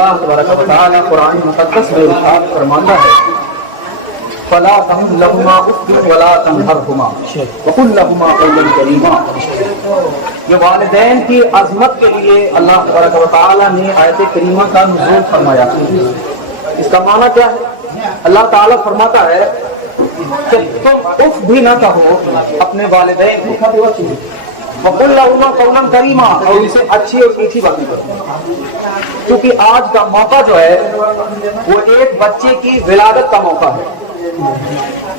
اللہ تبارک و تعالی قرآن مقدس میں ارشاد فرماتا ہے فلا تقل لهما اف ولا تنهرهما وقل لهما قولا کریما۔ یہ والدین کی عظمت کے لیے اللہ تبارک و تعالی نے آیت کریمہ کا نزول فرمایا۔ اس کا معنی کیا ہے؟ اللہ تعالی فرماتا ہے کہ تم اف بھی نہ کہو اپنے والدین کو، وقل لهما قولا کریما، اور اسے اچھی اور میٹھی باتیں کرو۔ کیونکہ آج کا موقع جو ہے وہ ایک بچے کی ولادت کا موقع ہے۔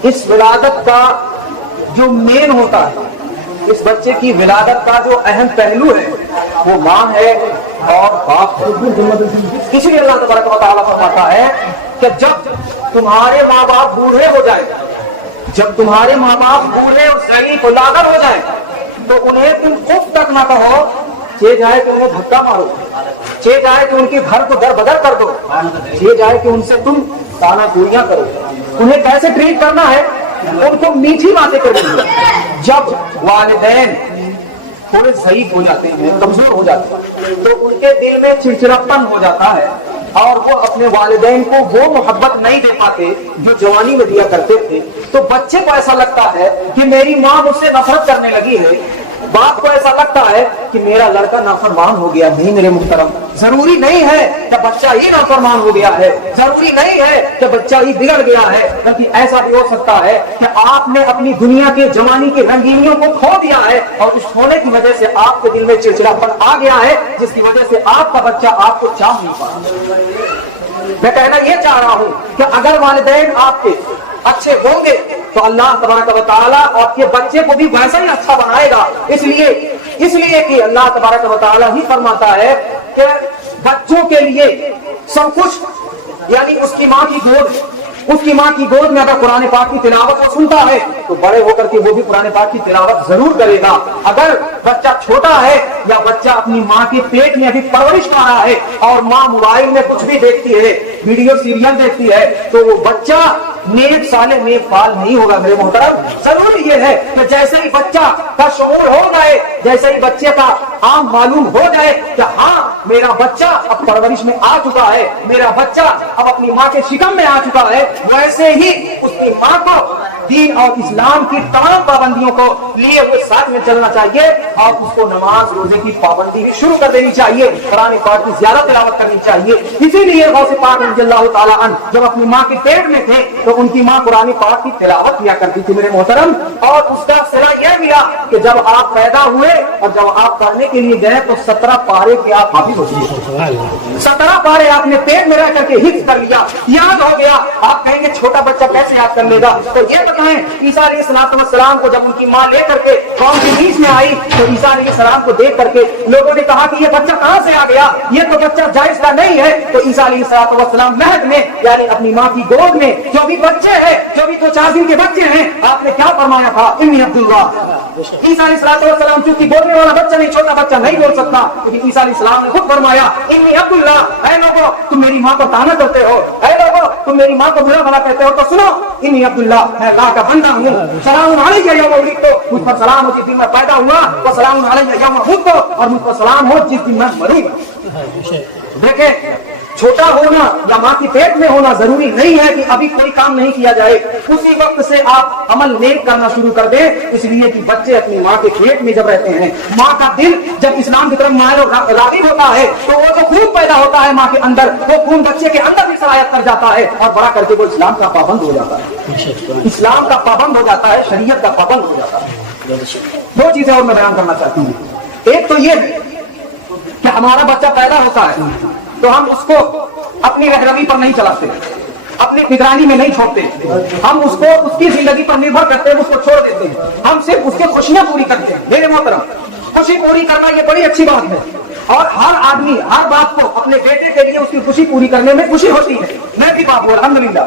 اس ولادت کا جو مین ہوتا ہے، اس بچے کی ولادت کا جو اہم پہلو ہے وہ ماں ہے اور باپ۔ اس لیے اللہ تبارک و تعالیٰ فرماتا ہے کہ جب تمہارے ماں باپ بوڑھے ہو جائیں، جب تمہارے ماں باپ بوڑھے اور ضعیف لاغر ہو جائیں تو انہیں تم اف تک نہ کہو، چاہے جائے کہ انہیں دھکا مارو، چاہے جائے کہ ان کے گھر کو در بدر کر دو، چاہے جائے کہ ان سے تم تانا گوریاں کرو۔ انہیں کیسے ٹریٹ کرنا ہے؟ ان کو میٹھی باتیں کرنی ہے۔ جب والدین تھوڑے ضعیف ہو جاتے ہیں، کمزور ہو جاتے ہیں، تو ان کے دل میں چڑچڑاپن ہو جاتا ہے اور وہ اپنے والدین کو وہ محبت نہیں دے پاتے جو جوانی میں دیا کرتے تھے۔ تو بچے کو ایسا لگتا ہے کہ میری ماں مجھ سے نفرت کرنے لگی ہے، باپ کو ایسا لگتا ہے کہ میرا لڑکا نافرمان ہو گیا۔ نہیں میرے محترم، ضروری نہیں ہے کہ بچہ ہی نافرمان ہو گیا ہے، ضروری نہیں ہے کہ بچہ ہی بگڑ گیا ہے، بلکہ ایسا بھی ہو سکتا ہے کہ آپ نے اپنی دنیا کے جوانی کی رنگینیوں کو کھو دیا ہے اور اس کھونے کی وجہ سے آپ کے دل میں چڑچڑاپن آ گیا ہے، جس کی وجہ سے آپ کا بچہ آپ کو چاہ نہیں پا۔ میں کہنا یہ چاہ رہا ہوں کہ اگر والدین آپ کے اچھے ہوں گے تو اللہ تبارک و تعالیٰ آپ کے بچے کو بھی ویسا ہی اچھا بنائے گا۔ اس لیے کہ اللہ تبارک و تعالیٰ ہی فرماتا ہے کہ بچوں کے لیے سب کچھ، یعنی اس کی ماں کی گود میں اگر قرآن پاک کی تلاوت کو سنتا ہے تو بڑے ہو کر کے وہ بھی قرآن پاک کی تلاوت ضرور کرے گا۔ اگر بچہ چھوٹا ہے یا بچہ اپنی ماں کے پیٹ میں ابھی پرورش پا رہا ہے اور ماں موبائل میں کچھ بھی دیکھتی ہے، ویڈیو سیریل دیکھتی ہے، تو وہ بچہ نیک صالح نیک فال نہیں ہوگا۔ میرے محترم، ضروری یہ ہے کہ جیسے ہی بچہ کا شعور ہو جائے، جیسے ہی بچے کا عام معلوم ہو جائے کہ ہاں میرا بچہ اب پرورش میں آ چکا ہے، میرا بچہ اب اپنی ماں کے شکم میں آ چکا ہے، ویسے ہی اس کی ماں کو دین اور اسلام کی تمام پابندیوں کو لیے ہوئے ساتھ میں چلنا چاہیے اور اس کو نماز روزے کی پابندی بھی شروع کر دینی چاہیے، قرآن پاک کی زیادہ تلاوت کرنی چاہیے۔ اسی لیے غوث پاک رضی اللہ تعالیٰ عنہ جب اپنی ماں کے پیٹ میں تھے تو ان کی ماں قرآن پاک کی تلاوت کیا کرتی تھی۔ میرے محترم، اور اس کا صلہ یہ ملا کہ جب آپ پیدا ہوئے اور جب آپ پڑھنے کے لیے گئے تو 17 پارے کے آپ حافظ ہو گئے۔ 17 پارے آپ نے پیٹ میں رہ کر کے حفظ کر لیا، یاد ہو گیا۔ آپ کہیں گے چھوٹا بچہ کیسے یاد کر لے گا؟ تو یہ بتائیں، عیسیٰ علیہ السلام کو جب ان کی ماں لے کر کے قوم کے بیچ میں آئی تو عیسیٰ علیہ السلام کو دیکھ کر کے لوگوں نے کہا کہ یہ بچہ کہاں سے آ گیا، یہ تو بچہ جائز کا نہیں ہے۔ تو عیسیٰ علیہ السلام مہد میں، یعنی اپنی ماں کی گود میں جو بھی بچے ہیں، جو بھی 2-4 دن کے بچے ہیں، آپ نے کیا فرمایا تھا؟ انی عبداللہ۔ عیسیٰ علیہ السلام چونکہ بولنے والا بچہ نہیں، چھوٹا بچہ نہیں بول سکتا، لیکن عیسیٰ علیہ السلام نے خود فرمایا انی عبداللہ۔ اے لوگوں، تم میری ماں کو طعنہ کرتے ہو، اے لوگوں تم میری ماں کو برا بھلا کہتے ہو، تو سنو، انی عبداللہ، میں اللہ کا بندہ ہوں۔ سلام علیہ یوم ولدت، مجھ پر سلام ہو جس دن میں پیدا ہوا، اور سلام علیہ یوم اموت، اور مجھ پر سلام ہو جس دن میں مروں گا۔ دیکھیں، چھوٹا ہونا یا ماں کی پیٹ میں ہونا ضروری نہیں ہے کہ ابھی کوئی کام نہیں کیا جائے، اسی وقت سے آپ عمل نیک کرنا شروع کر دیں۔ اس لیے کہ بچے اپنی ماں کے پیٹ میں جب رہتے ہیں، ماں کا دل جب اسلام کی طرف مائل اور راغب ہوتا ہے تو وہ جو خون پیدا ہوتا ہے ماں کے اندر، وہ خون بچے کے اندر بھی سرایت کر جاتا ہے اور بڑا کر کے وہ اسلام کا پابند ہو جاتا ہے، اسلام کا پابند ہو جاتا ہے، شریعت کا پابند ہو جاتا ہے۔ 2 چیزیں اور میں بیان کرنا چاہتی ہوں۔ ایک تو یہ ہے کہ ہمارا بچہ پیدا ہوتا ہے تو ہم اس کو اپنی رہنمائی پر نہیں چلاتے، اپنی نگرانی میں نہیں چھوڑتے، ہم اس کو اس کی زندگی پر نربھر کرتے ہیں، اس کو چھوڑ دیتے ہیں، ہم صرف اس کی خوشیاں پوری کرتے ہیں۔ میرے محترم، خوشی پوری کرنا یہ بڑی اچھی بات ہے اور ہر آدمی، ہر باپ کو اپنے بیٹے کے لیے اس کی خوشی پوری کرنے میں خوشی ہوتی ہے۔ میں بھی باپ ہوں الحمدللہ۔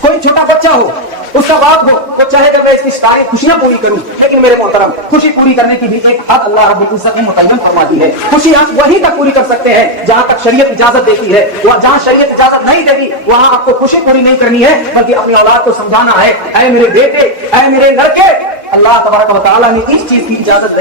کوئی چھوٹا بچہ ہو، اس کا باپ ہو، وہ چاہے کہ میں اس کی ساری خوشیاں پوری کروں، لیکن میرے محترم، خوشی پوری کرنے کی بھی ایک حد اللہ رب العزت نے متعین فرما دی ہے۔ خوشی آپ وہیں تک پوری کر سکتے ہیں جہاں تک شریعت اجازت دیتی ہے، جہاں شریعت اجازت نہیں دیتی وہاں آپ کو خوشی پوری نہیں کرنی ہے، بلکہ اپنی اولاد کو سمجھانا ہے، اے میرے بیٹے، اے میرے لڑکے، اللہ تبارک و تعالیٰ نے اس چیز کی اجازت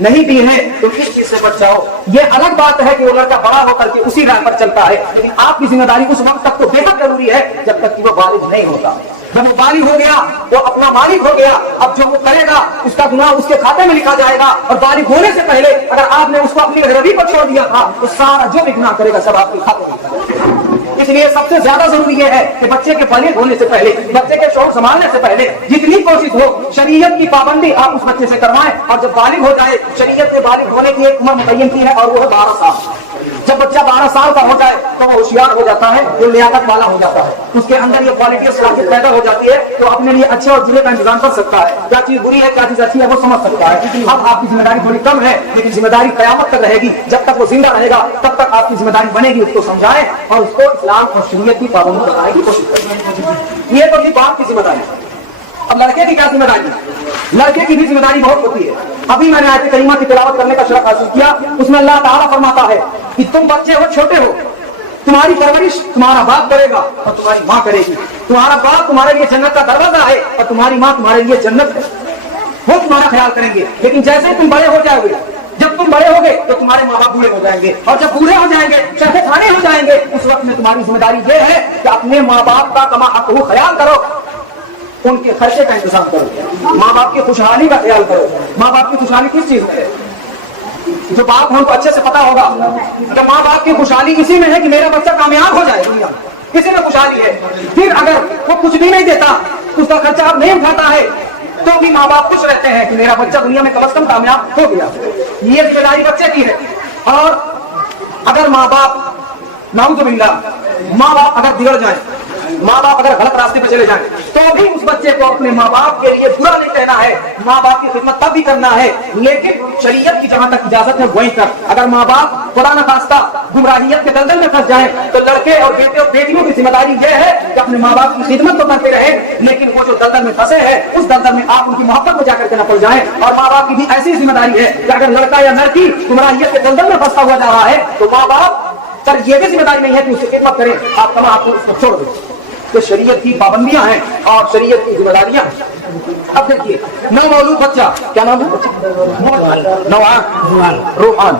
نہیں دی ہے تو اس چیز سے بچ جاؤ. یہ الگ بات ہے کہ وہ لڑکا بڑا ہو کر کے اسی راہ پر چلتا ہے، لیکن آپ کی ذمہ داری اس وقت تک تو بے حد ضروری ہے جب تک کہ وہ بالغ نہیں ہوتا. جب وہ بالغ ہو گیا، وہ اپنا مالک ہو گیا، اب جو وہ کرے گا اس کا گناہ اس کے کھاتے میں لکھا جائے گا. اور بالغ ہونے سے پہلے اگر آپ نے اس کو اپنی روی پر چھوڑ دیا تھا تو سارا جو بھی گناہ کرے گا سب آپ کے کھاتے میں لکھا جائے گا. اس لیے سب سے زیادہ ضروری یہ ہے کہ بچے کے بالغ ہونے سے پہلے، بچے کے شعور سنبھالنے سے پہلے جتنی کوشش ہو شریعت کی پابندی آپ اس بچے سے کروائیں. اور جب بالغ ہو جائے، شریعت میں بالغ ہونے کی ایک عمر متعین کی ہے اور وہ ہے 12 سال. جب بچہ 12 سال کا ہوتا ہے تو وہ ہوشیار ہو جاتا ہے، وہ لیاقت والا ہو جاتا ہے، اس کے اندر یہ کوالٹی صلاحیت پیدا ہو جاتی ہے تو اپنے لیے اچھے اور برے کا انتظام کر سکتا ہے. کیا چیز بری ہے، کیا چیز اچھی ہے، وہ سمجھ سکتا ہے. اب آپ کی ذمہ داری تھوڑی کم ہے، لیکن ذمہ داری قیامت تک رہے گی. جب تک وہ زندہ رہے گا تب تک آپ کی ذمہ داری بنے گی اس کو سمجھائیں اور اس کو اسلام اور شریعت کی پابندی بنانے کی کوشش کریں. یہ تو تھی باپ کی ذمہ داری. اب لڑکے کی کیا ذمہ داری ہے؟ لڑکے کی بھی ذمہ داری بہت ہوتی ہے. ابھی میں نے آیت کریمہ کی تلاوت کرنے کا شرف حاصل کیا، اس میں اللہ تعالیٰ فرماتا ہے کہ تم بچے ہو، چھوٹے ہو، تمہاری پرورش تمہارا باپ کرے گا اور تمہاری ماں کرے گی. تمہارا باپ تمہارے لیے جنت کا دروازہ ہے اور تمہاری ماں تمہارے لیے جنت ہے. وہ تمہارا خیال کریں گے. لیکن جیسے تم بڑے ہو جاؤ گے، جب تم بڑے ہوگے تو تمہارے ماں باپ بوڑھے ہو جائیں گے، اور جب بوڑھے ہو جائیں گے، چرخے کھانے ہو جائیں گے، اس وقت میں تمہاری ذمہ داری یہ ہے کہ اپنے ماں باپ کا کما حق خیال کرو، ان کے خرچے کا انتظام کرو، ماں باپ کی خوشحالی کا خیال کرو. ماں باپ کی خوشحالی کس چیز میں ہے؟ جو باپ ہم کو اچھے سے پتا ہوگا کہ ماں باپ کی خوشحالی اسی میں ہے کہ میرا بچہ کامیاب ہو جائے دنیا میں، اسی میں خوشحالی ہے. پھر اگر وہ کچھ بھی نہیں دیتا، اس کا خرچہ آپ نہیں اٹھاتا ہے، تو بھی ماں باپ خوش رہتے ہیں کہ میرا بچہ دنیا میں کم از کم کامیاب ہو گیا. یہ ذمہ داری بچے کی ہے. اور اگر ماں باپ نعوذ باللہ ماں باپ اگر بگڑ جائیں، ماں باپ اگر غلط راستے پہ چلے جائیں، تو بھی اس بچے کو اپنے ماں باپ کے لیے برا نہیں کہنا ہے. ماں باپ کی خدمت تب بھی کرنا ہے، لیکن شریعت کی جہاں تک اجازت ہے وہیں تک. اگر ماں باپ خدا نخواستہ گمراہیت کے دلدل میں پھنس جائیں تو لڑکے اور بیٹے اور بیٹیوں کی ذمہ داری یہ ہے کہ اپنے ماں باپ کی خدمت تو کرتے رہیں، لیکن وہ جو دلدل میں پھنسے ہیں اس دلدل میں آپ ان کی محبت میں جا کر کے نہ پڑ جائیں. اور ماں باپ کی بھی ایسی ذمہ داری ہے کہ اگر لڑکا یا لڑکی گمراہیت کے دلدل میں پھنسا ہوا جا رہا ہے تو ماں باپ سر یہ بھی ذمہ داری نہیں ہے کہ اس کی خدمت کریں. آپ کما آپ کو اس کو چھوڑ دیں. تو شریعت کی پابندیاں ہیں اور شریعت کی ذمہ داریاں. اب دیکھیے نو مولود بچہ، کیا نام ہے؟ روحان.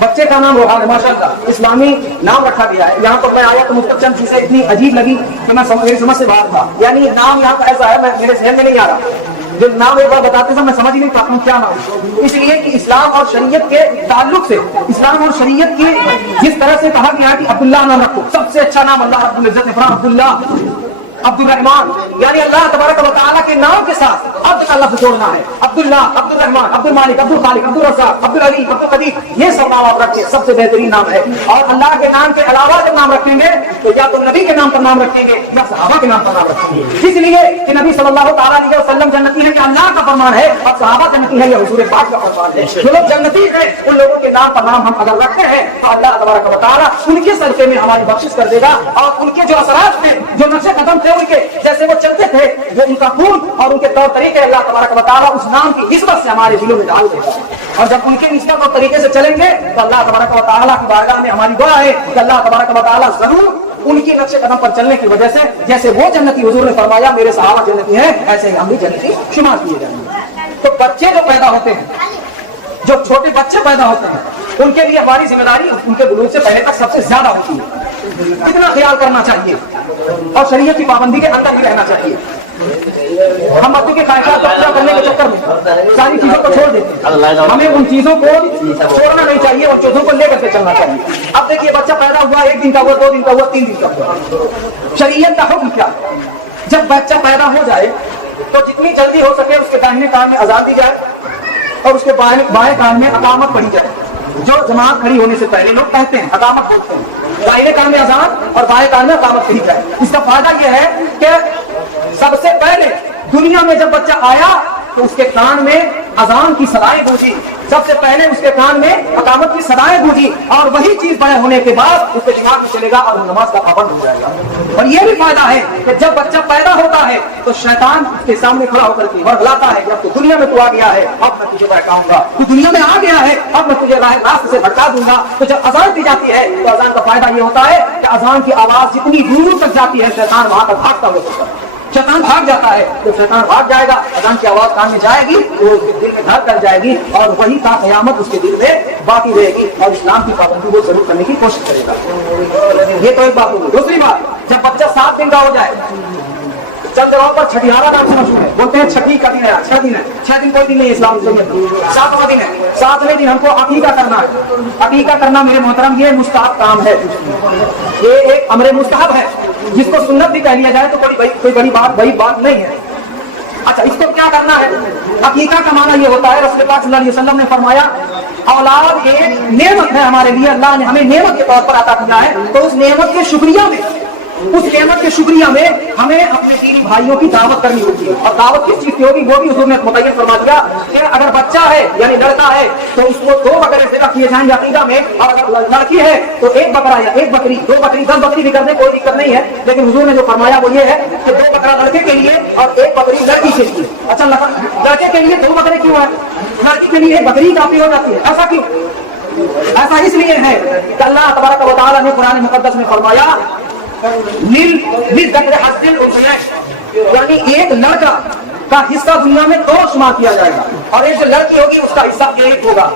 بچے کا نام روحان ہے. ماشاء اللہ اسلامی نام رکھا گیا ہے. یہاں پر میں آیا تو مجھ کو چند چیزیں اتنی عجیب لگی کہ میں میری سمجھ سے باہر تھا. یعنی نام یہاں کا ایسا ہے میرے ذہن میں نہیں آ رہا. جو نام ایک بار بتاتے تھے میں سمجھ ہی نہیں پاتا ہوں کیا نام. اس لیے کہ اسلام اور شریعت کے تعلق سے، اسلام اور شریعت کی جس طرح سے کہا گیا کہ عبداللہ نام رکھو، سب سے اچھا نام اللہ رب العزت نے فرمایا عبداللہ، عبد الرحمان. یعنی اللہ تبارک و تعالیٰ کے نام کے ساتھ عبد کا لفظ جوڑنا ہے. عبداللہ، عبد الرحمان، عبد المالک، عبد الخالق، عبد الرزاق، عبد العلی، عبد القدیر، یہ سب نام آپ رکھیں. سب سے بہترین نام ہے. اور اللہ کے نام کے علاوہ جب نام رکھیں گے تو یا تو نبی کے نام پر نام رکھیں گے یا صحابہ کے نام پر نام رکھیں گے. اس لیے کہ نبی صلی اللہ تعالیٰ علیہ وسلم جنتی ہے کہ اللہ کا فرمان ہے، اور صحابہ جنتی ہے یا حضور پاک کا فرمان ہے. جو لوگ جنتی ہیں ان لوگوں کے نام پر نام ہم اگر رکھتے ہیں تو اللہ تبارک و تعالیٰ ان کے صدقے میں ہماری بخشش کر دے گا. اور ان کے جو اثرات ہیں، جو نقش قدم تھے ان کے، جیسے وہ چلتے تھے، جو ان کا خون اور ان کے طور طریقے اللہ تبارک و تعالیٰ اس نام کی نسبت سے ہمارے دلوں میں ڈال دے گا. اور جب ان کے نسبت اور طریقے سے چلیں گے تو اللہ تبارک و تعالیٰ کی بارگاہ میں ہماری دعا ہے کہ اللہ تبارک و تعالیٰ ضرور ان کی نقش قدم پر چلنے کی وجہ سے جیسے وہ جنتی حضور نے فرمایا میرے صحابہ جنتی ہیں، ایسے ہی ہم بھی جنتی شمار کیے جائیں گے. تو بچے جو پیدا ہوتے ہیں، جو چھوٹے بچے پیدا ہوتے ہیں، ان کے لیے ہماری ذمہ داری ان کے بلوغ سے پہلے تک سب سے زیادہ ہوتی ہے. اتنا خیال کرنا چاہیے اور شریعت کی پابندی کے اندر ہی رہنا چاہیے. ہم بچوں کے خواہشات کو پورا کرنے کے چکر میں ساری چیزوں کو چھوڑ دیتے ہیں. ہمیں ان چیزوں کو چھوڑنا نہیں چاہیے اور چیزوں کو لے کر کے چلنا چاہیے. اب دیکھیے بچہ پیدا ہوا، 1 دن کا ہوا، 2 دن کا ہوا، 3 دن کا ہوا، شریعت کا حکم کیا؟ جب بچہ پیدا ہو جائے تو جتنی جلدی ہو سکے اس کے داہنے کان میں اذان دی جائے اور اس کے بائیں کان میں اقامت پڑھی جائے. جو جماعت کھڑی ہونے سے پہلے لوگ کہتے ہیں اقامت بولتے ہیں، دائرے کان میں اذان اور بائیں کان میں اقامت پڑھی جائے. اس کا فائدہ یہ ہے کہ سب سے پہلے دنیا میں جب بچہ آیا تو اس کے کان میں اذان کی صدائیں گونجی، سب سے پہلے اس کے کان میں اقامت کی صدائیں گونجی، اور وہی چیز بڑے ہونے کے بعد اس کے دماغ میں چلے گا اور نماز کا پابند ہو جائے گا. اور یہ بھی فائدہ ہے کہ جب بچہ پیدا ہوتا ہے تو شیطان اس کے سامنے کھڑا ہو کر کے ورغلاتا ہے کہ اب تو دنیا میں تو آ گیا ہے، اب میں تجھے بہکاؤں گا. تو دنیا میں آ گیا ہے، اب میں تجھے راست سے بھٹکا دوں گا. تو جب اذان دی جاتی ہے تو اذان کا فائدہ یہ ہوتا ہے کہ اذان کی آواز جتنی دور تک جاتی ہے شیطان وہاں تک بھاگتا ہوا چلتا ہے. شیطان بھاگ جاتا ہے. تو شیطان بھاگ جائے گا, اذان کی آواز کان میں جائے گی تو اس کے دل میں گھر کر جائے گی, اور وہی تا قیامت اس کے دل میں باقی رہے گی, اور اسلام کی پابندی وہ ضرور کرنے کی کوشش کرے گا. یہ تو ایک بات ہوگی. دوسری بات, جب بچہ 7 دن کا ہو جائے, چند جگہوں پر چھٹیارا نام سے مشہور ہے, بولتے ہیں چھٹی کا دن ہے, 6 دن ہے. 6 دن کوئی دن نہیں اسلام میں, 7واں دن ہے. 7ویں دن ہم کو عقیقہ کرنا ہے. عقیقہ کرنا میرے محترم یہ مستحب کام ہے, یہ ایک امر مستحب ہے, جس کو سنت بھی کہہ لیا جائے تو کوئی بڑی بات نہیں ہے. اچھا, اس کو کیا کرنا ہے؟ عقیقہ کا معنی یہ ہوتا ہے, رسول پاک صلی اللہ علیہ وسلم نے فرمایا اولاد ایک نعمت ہے ہمارے لیے, اللہ نے ہمیں نعمت کے طور پر عطا کیا ہے, تو اس نعمت کے شکریہ میں ہمیں اپنے دینی بھائیوں کی دعوت کرنی ہوتی ہے. اور دعوت کس چیز کی ہوگی وہ بھی حضور نے متعین فرما دیا کہ اگر بچہ ہے یعنی لڑکا ہے تو اس کو 2 بکرے ذبح کیے جائیں گے عقیقہ میں, اور اگر لڑکی ہے تو 1 بکرا یا 1 بکری, 2 بکری 10 بکری بھی کرنے کوئی دقت نہیں ہے. لیکن حضور نے جو فرمایا وہ یہ ہے کہ 2 بکرا لڑکے کے لیے اور 1 بکری لڑکی کے لیے. اچھا, لڑکے کے لیے 2 بکرے کیوں ہے؟ لڑکی کے لیے 1 بکری کافی ہو جاتی ہے. ایسا کیوں؟ ایسا اس لیے ہے کہ اللہ تبارک و تعالیٰ نے قرآن مقدس میں فرمایا یعنی ایک لڑکا کا حصہ دنیا میں 2 شمار کیا جائے گا, اور ایک جو لڑکی ہوگی اس کا حصہ 1 ہوگا.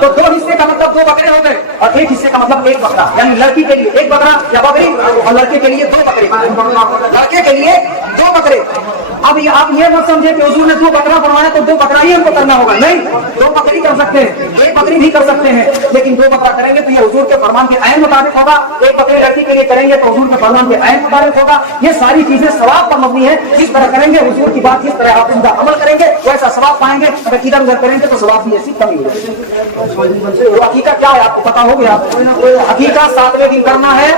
تو 2 حصے کا مطلب 2 بکرے ہو گئے, اور 1 حصے کا مطلب 1 بکرا, یعنی لڑکی کے لیے 1 بکرا یا بکری, اور لڑکے کے لیے 2 بکرے. لڑکے کے لیے 2 بکرے. اب آپ یہ مت سمجھے کہ حضور نے 2 بکرا فرمایا تو 2 بکرا ہی ہم کو کرنا ہوگا. نہیں, 2 بکری کر سکتے ہیں, 1 بکری بھی کر سکتے ہیں, لیکن 2 بکرا کریں گے تو یہ حضور کے فرمان کے عین مطابق ہوگا. 1 بکری لڑکی کے لیے کریں گے تو حضور کے فرمان کے عین مطابق ہوگا. یہ ساری چیزیں ثواب پر مبنی ہیں. جس طرح کریں گے حضور کی بات, جس طرح آپ ان کا عمل کریں گے ویسا ثواب پائیں گے. اگر ادھر ادھر کریں گے تو ثواب بھی ایسی کمی ہوگی. عقیقہ کیا ہے آپ کو پتا ہو گیا. عقیقہ 7ویں دن کرنا ہے,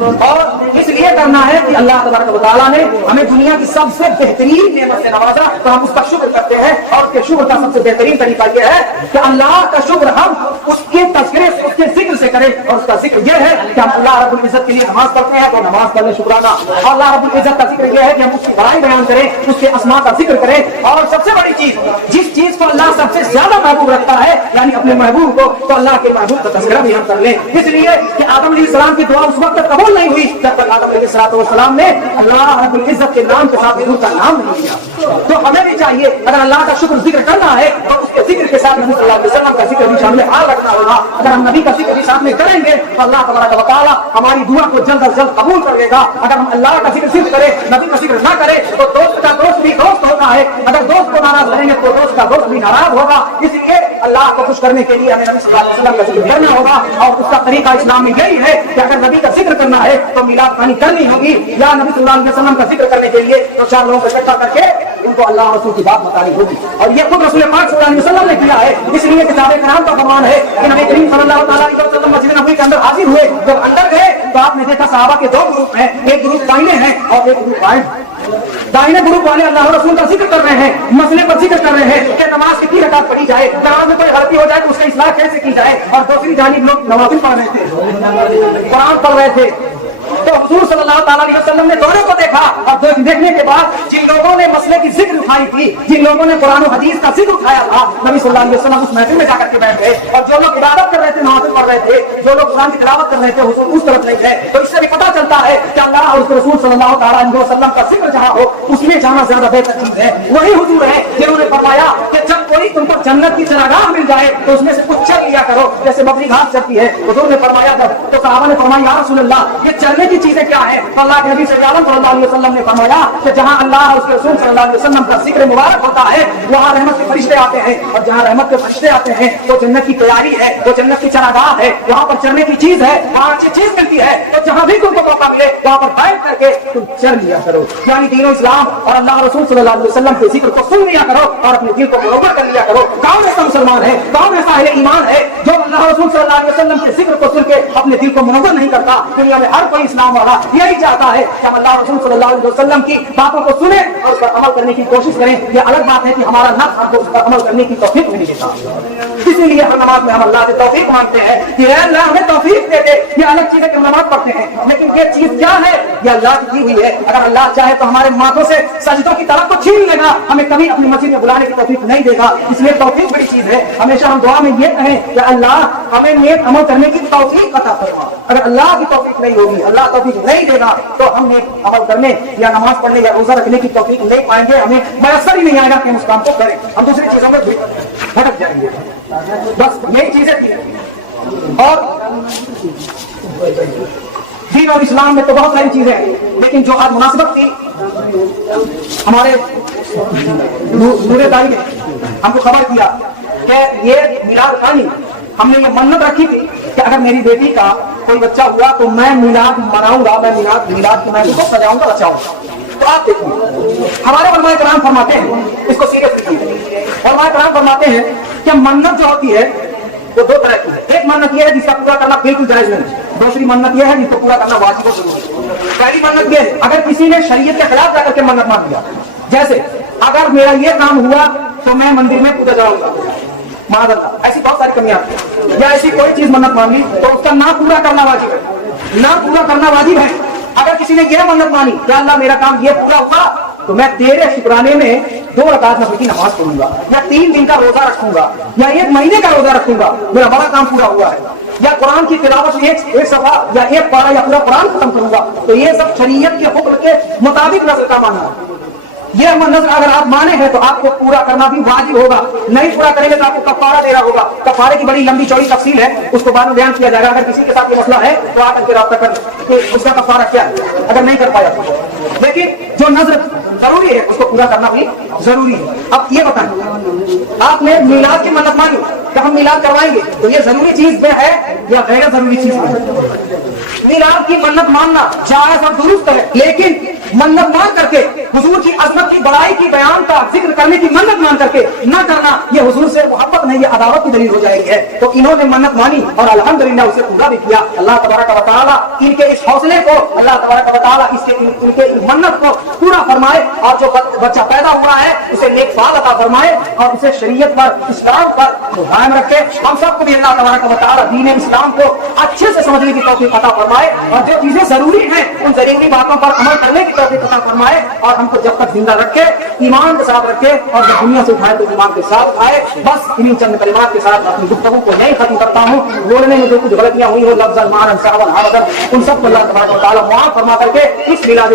اور اس لیے کرنا ہے کہ اللہ تبارک و تعالیٰ نے ہمیں دنیا کی سب سے بہترین نعمت سے نوازا, تو ہم اس کا شکر کرتے ہیں. اور اس کے شکر کا سب سے بہترین طریقہ یہ ہے کہ اللہ کا شکر ہم اس کے تذکرے سے, اس کے ذکر سے کریں. اور اس کا ذکر یہ ہے کہ ہم اللہ رب العزت کے لیے نماز پڑھتے ہیں تو نماز پڑھنے شکرانہ. اور اللہ رب العزت کا ذکر یہ ہے کہ ہم اس کی بڑائی بیان کریں, اس کے اسماء کا ذکر کریں. اور سب سے بڑی چیز, جس چیز کو اللہ سب سے زیادہ محبوب رکھتا ہے یعنی اپنے محبوب کو, تو اللہ کے محبوب کا تذکرہ بھی ہم کر لیں. اس لیے کہ آدم علیہ السلام کی دعا اس وقت تک قبول نہیں ہوئی جب تک آدم علیہ السلام نے اللہ رب العزت کے نام کے ساتھ حضور کا نام نہیں لیا. تو ہمیں بھی چاہیے اگر اللہ کا شکر ذکر کرنا ہے تو اس کے ذکر کے ساتھ نبی صلی اللہ علیہ وسلم کا ذکر بھی شامل حال رکھنا ہوگا. اگر ہم نبی کا ذکر بھی ساتھ میں کریں گے تو اللہ تبارک و تعالیٰ ہماری دعا کو جلد از جلد قبول کر لے گا. اگر ہم اللہ کا ذکر صرف کریں, نبی کا ذکر نہ کریں, تو دوست کا دوست بھی دوست ہوتا ہے. اگر دوست کو ناراض کریں گے تو دوست کا دوست بھی ناراض ہوگا. اس لیے اللہ کو خوش کرنے کے لیے ہمیں نبی صلی اللہ علیہ وسلم کا ذکر کرنا ہوگا. اور اس کا طریقہ اسلام میں یہی ہے کہ اگر نبی کا ذکر کرنا ہے تو میلاد خوانی کرنی ہوگی, یا نبی صلی اللہ علیہ وسلم کا ذکر کرنے کے لیے تو 4 لوگوں کو اکٹھا کر کے ان کو اللہ رسول کی بات بتانی ہوگی. اور یہ خود رسول پاک صلی اللہ علیہ وسلم نے کیا ہے. اس لیے کہ صحابہ کرام کا فرمان ہے کہ نبی کریم صلی اللہ تعالیٰ علیہ وسلم مسجد نبوی کے اندر حاضر ہوئے. جب اندر گئے تو آپ نے دیکھا صحابہ کے 2 گروپ ہیں, ایک گروپ دائنے ہیں اور ایک گروپ بائیں. دائنے گروپ والے اللہ رسول کا ذکر کر رہے ہیں, مسئلے پر ذکر کر رہے ہیں کہ نماز کتنی رکعت پڑھی جائے, نماز میں کوئی غلطی ہو جائے تو اس کا اصلاح کیسے کی جائے. اور دوسری جانب لوگ نوافل پڑھ رہے تھے, قرآن پڑھ رہے تھے. تو حضور صلی اللہ تعالیٰ علیہ وسلم نے دونوں کو دیکھا, اور دیکھنے کے بعد جن لوگوں نے مسئلے کی ذکر اٹھائی تھی, جن لوگوں نے قرآن و حدیث کا ذکر اٹھایا تھا, نبی صلی اللہ علیہ وسلم اس محفل میں جا کر کے بیٹھ گئے. اور جو لوگ عبادت کر رہے تھے, نماز پڑھ رہے تھے, جو لوگ قرآن کی تلاوت کر رہے تھے, حضور اس طرف نہیں گئے. تو اس سے بھی پتہ چلتا ہے کہ اللہ اور اس کے رسول صلی اللہ تعالیٰ علیہ وسلم کا ذکر جہاں ہو اس میں جانا زیادہ بہتر چیز ہے. وہی حضور ہے جنہوں نے فرمایا کہ جب کوئی تم کو جنت کی چراگاہ مل جائے تو اس میں سے کچھ چل لیا کرو جیسے بکری گھاس چلتی ہے. حضور نے فرمایا تھا تو صحابہ نے فرمایا یا رسول اللہ یہ چلنے کی چیزیں کیا ہے. اللہ کے نبی صلی اللہ علیہ وسلم نے فرمایا کہ جہاں اللہ اور اس کے رسول صلی اللہ علیہ وسلم کا ذکر مبارک ہوتا ہے وہاں رحمت کے فرشتے آتے ہیں, اور جہاں رحمت کے فرشتے آتے ہیں تو جنت کی تیاری ہے, وہ جنت کی چراگاہ ہے, وہاں پر چلنے کی چیز ہے, وہاں اچھی چیز ملتی ہے. تو جہاں بھی تم کو موقع ملے وہاں پر بیٹھ کر کے تم چل لیا کرو, یعنی دین و اسلام اور اللہ رسول صلی اللہ علیہ وسلم کے ذکر کو سن لیا کرو اور اپنے دل کو منور کر لیا کرو. کون ایسا مسلمان ہے, کون ایسا اہل ایمان ہے جو اللہ رسول صلی اللہ علیہ وسلم کے ذکر کو سن کے اپنے دل کو منور نہیں کرتا. دنیا میں ہر کوئی اسلام والا یہی چاہتا ہے کہ ہم اللہ رسول صلی اللہ علیہ وسلم کی باتوں کو سنیں اور اس پر عمل کرنے کی کوشش کریں. یہ الگ بات ہے کہ ہمارا نفس ہم کو اس پر عمل کرنے کی توفیق نہیں دیتا. اسی لیے ہم نماز میں ہم اللہ سے توفیق مانگتے ہیں کہ اے اللہ ہمیں توفیق دے دے. یہ الگ چیز ہے کہ ہم نماز پڑھتے ہیں, لیکن یہ چیز کیا ہے, یہ اللہ کی رکھی ہوئی ہے. اگر اللہ چاہے تو ہمارے ماتھوں سے سجدوں کی طرف تو چھین لے گا, ہمیں کبھی اپنی مسجد میں بلانے کی توفیق نہیں دے گا. اس لیے توفیق بڑی چیز ہے. ہمیشہ ہم دعا میں یہ کہیں کہ اللہ ہمیں نیک عمل کرنے کی توفیق عطا فرما. اگر اللہ کی توفیق نہیں ہوگی, اللہ توفیق نہیں دے گا, تو ہم نیک عمل کرنے یا نماز پڑھنے یا روزہ رکھنے کی توفیق نہیں پائیں گے. ہمیں میسر ہی نہیں آئے گا کہ ہم اس کام کو کریں, ہم دوسری چیزوں میں بھٹک جائیں گے. بس یہی چیزیں تھیں. اور دین اور اسلام میں تو بہت ساری چیزیں ہیں, لیکن جو آج مناسبت تھی, ہمارے نور دائی نے ہم کو خبر کیا کہ یہ میلاد خانی ہم نے یہ منت رکھی تھی کہ اگر میری بیٹی کا کوئی بچہ ہوا تو میں میلاد مناؤں گا, میں میلاد کی محفل کو سجاؤں گا, بچاؤں گا. تو آپ دیکھیے ہمارے علماء کرام فرماتے ہیں, اس کو سیریس لیجیے, علماء کرام فرماتے ہیں کہ منت جو ہوتی ہے وہ دو طرح کی ہے. ایک منت یہ ہے جس کا پورا کرنا بالکل جائز نہیں, دوسری منت یہ ہے جس کو پورا کرنا واجب و ضروری ہے. پہلی منت یہ ہے اگر کسی نے شریعت کے خلاف جا کر کے منت مان لیا, جیسے اگر میرا یہ کام ہوا تو میں مندر میں پوجا جاؤں گا, معاذ اللہ, ایسی بہت ساری کمیاں ہیں, یا ایسی کوئی چیز منت مان لی تو اس کا نہ پورا کرنا واجب ہے, نہ پورا کرنا واجب ہے. اگر کسی نے یہ منت مانی کہ اللہ میرا کام یہ پورا ہوا تو میں تیرے شکرانے میں 2 رکعت نفل کی نماز پڑھوں گا, یا 3 دن کا روزہ رکھوں گا, یا 1 مہینے کا روزہ رکھوں گا, میرا بڑا کام پورا ہوا ہے, یا قرآن کی تلاوت ایک صفحہ یا 1 پارہ یا پورا قرآن ختم کروں گا. تو یہ سب شریعت کے حکم کے مطابق نظر کا ماننا ہے. یہ نظر اگر آپ مانے ہیں تو آپ کو پورا کرنا بھی واجب ہوگا. نہیں پورا کریں گے تو آپ کو کفارہ دینا ہوگا. کفارے کی بڑی لمبی چوڑی تفصیل ہے, اس کو بعد میں بیان کیا جائے گا. اگر کسی کے ساتھ یہ مسئلہ ہے تو آپ ان کے رابطہ کر کہ اس کا کفارہ کیا ہے اگر نہیں کر پایا تو. لیکن جو نظر ضروری ہے اس کو پورا کرنا بھی ضروری ہے. اب یہ بتائیں, آپ نے میلاد کی منت مانی کہ ہم میلاد کروائیں گے, تو یہ ضروری چیز میں ہے یا غیر ضروری چیز میں؟ میلاد کی منت ماننا جائز اور درست ہے, لیکن منت مان کر کے حضور کی عظمت کی بڑائی کی بیان کا ذکر کرنے کی منت مان کر کے نہ کرنا, یہ حضور سے محبت نہیں, یہ عداوت کی دلیل ہو جائے گی. تو انہوں نے منت مانی اور الحمدللہ اسے پورا بھی کیا. اللہ تبارک و تعالیٰ ان کے اس حوصلے کو, اللہ تبارک و تعالیٰ ان کے منت کو پورا فرمائے, اور جو بچہ پیدا ہوا ہے اسے نیک فال عطا فرمائے, اور اسے شریعت پر, اسلام پر قائم رکھے. ہم سب کو بھی اللہ تبارک و تعالیٰ دین اسلام کو اچھے سے سمجھنے کی توفیق عطا فرمائے, اور جو چیزیں ضروری ہیں ان ضروری باتوں پر عمل کرنے کی توفیق عطا فرمائے, اور ہم کو جب تک زندہ رکھے ایمان کے ساتھ رکھے, اور جب دنیا سے اٹھائے تو ایمان کے ساتھ آئے. بس انہیں چند کلمات کے ساتھ اپنی گفتگو کو یہیں ختم کرتا ہوں. بولنے میں جو کچھ غلطیاں ہوئی ہو, لفظ معنی ان سب کو اللہ تبارک و تعالیٰ معاف فرما کر کے اس میلاد